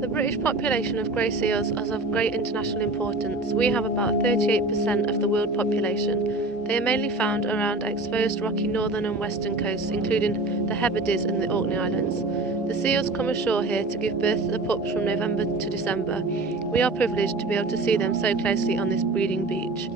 The British population of grey seals is of great international importance. We have about 38% of the world population. They are mainly found around exposed rocky northern and western coasts, including the Hebrides and the Orkney Islands. The seals come ashore here to give birth to the pups from November to December. We are privileged to be able to see them so closely on this breeding beach.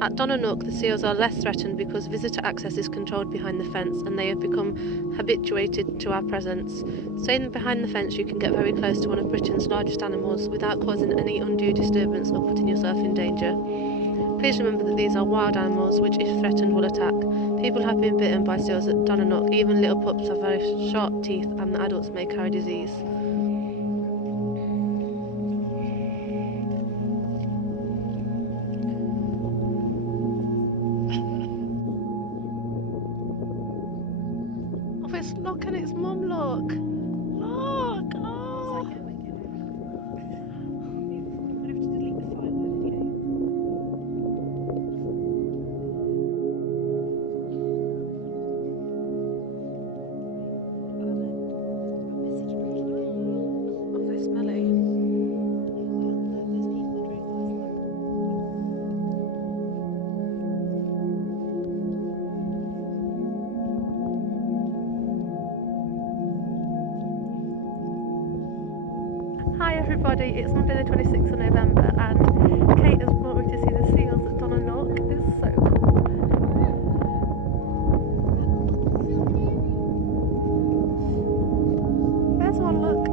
At Donna Nook, the seals are less threatened because visitor access is controlled behind the fence and they have become habituated to our presence. Staying behind the fence, you can get very close to one of Britain's largest animals without causing any undue disturbance or putting yourself in danger. Please remember that these are wild animals which, if threatened, will attack. People have been bitten by seals at Donna Nook. Even little pups have very sharp teeth and the adults may carry disease. Oh, it's look and its mum, look! Look! Oh! Hi everybody, it's Monday the 26th of November and Kate has brought me to see the seals at Donna Nook. It's so cool. There's one, look.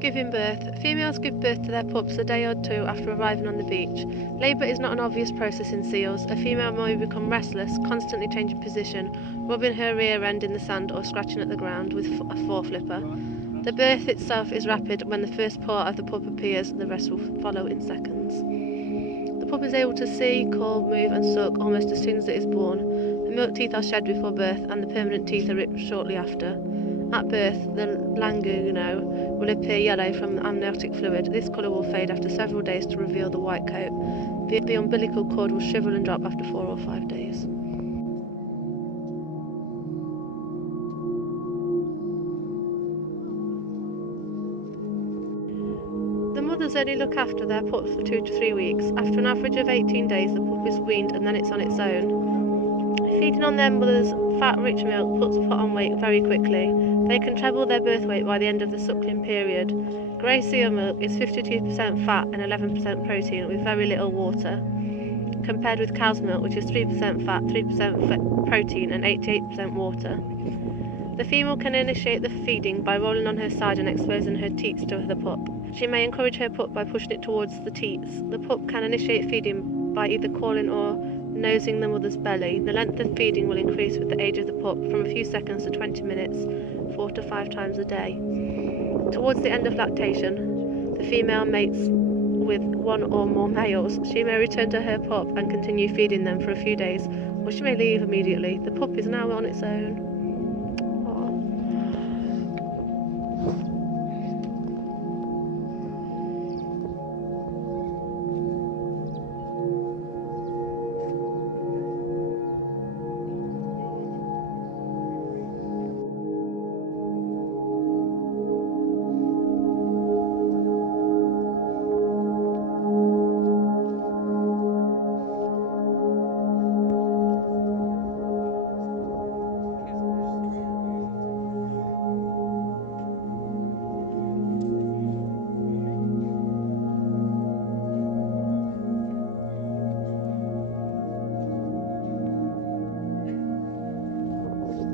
Giving birth. Females give birth to their pups a day or two after arriving on the beach. Labour is not an obvious process in seals. A female may become restless, constantly changing position, rubbing her rear end in the sand or scratching at the ground with a foreflipper. The birth itself is rapid. When the first part of the pup appears, the rest will follow in seconds. The pup is able to see, call, move and suck almost as soon as it is born. The milk teeth are shed before birth and the permanent teeth are ripped shortly after. At birth, the languno will appear yellow from amniotic fluid. This colour will fade after several days to reveal the white coat. The umbilical cord will shrivel and drop after 4 or 5 days. The mothers only look after their pups for 2 to 3 weeks. After an average of 18 days, the pup is weaned and then it's on its own. Feeding on their mother's fat-rich milk puts a pup on weight very quickly. They can treble their birth weight by the end of the suckling period. Grey seal milk is 52% fat and 11% protein with very little water, compared with cow's milk, which is 3% fat, 3% protein and 88% water. The female can initiate the feeding by rolling on her side and exposing her teats to the pup. She may encourage her pup by pushing it towards the teats. The pup can initiate feeding by either calling or nosing the mother's belly. The length of feeding will increase with the age of the pup, from a few seconds to 20 minutes, 4 to 5 times a day. Towards the end of lactation, the female mates with 1 or more males. She may return to her pup and continue feeding them for a few days, or she may leave immediately. The pup is now on its own.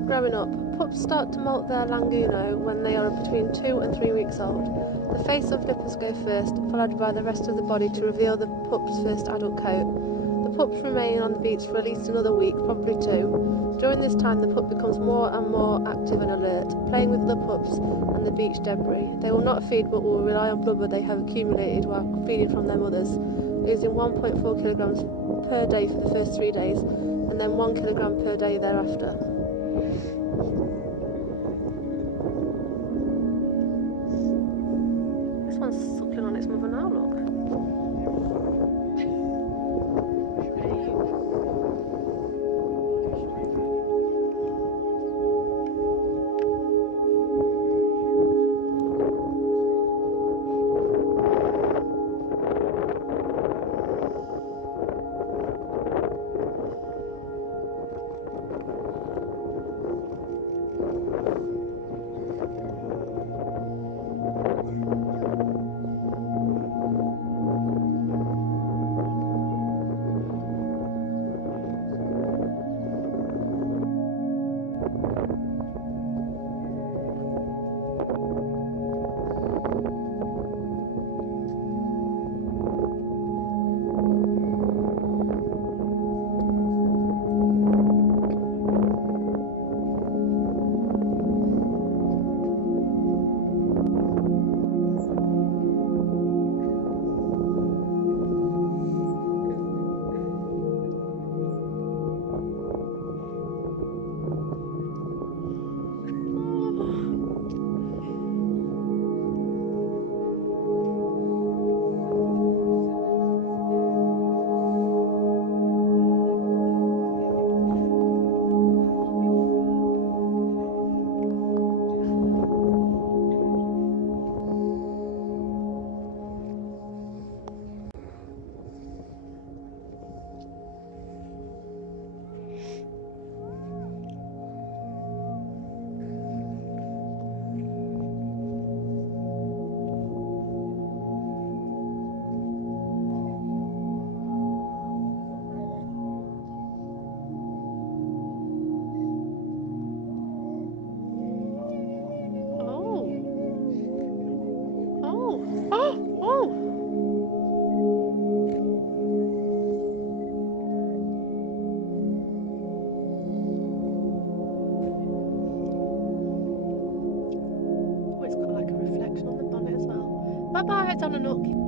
Growing up, pups start to molt their languno when they are between 2 and 3 weeks old. The face of nipples go first, followed by the rest of the body to reveal the pup's first adult coat. The pups remain on the beach for at least another week, probably 2. During this time, the pup becomes more and more active and alert, playing with the pups and the beach debris. They will not feed but will rely on blubber they have accumulated while feeding from their mothers, losing 1.4 kilograms per day for the first 3 days, and then 1 kilogram per day thereafter. This one's sucking on its mother now, look. Bye bye, Donna Nook.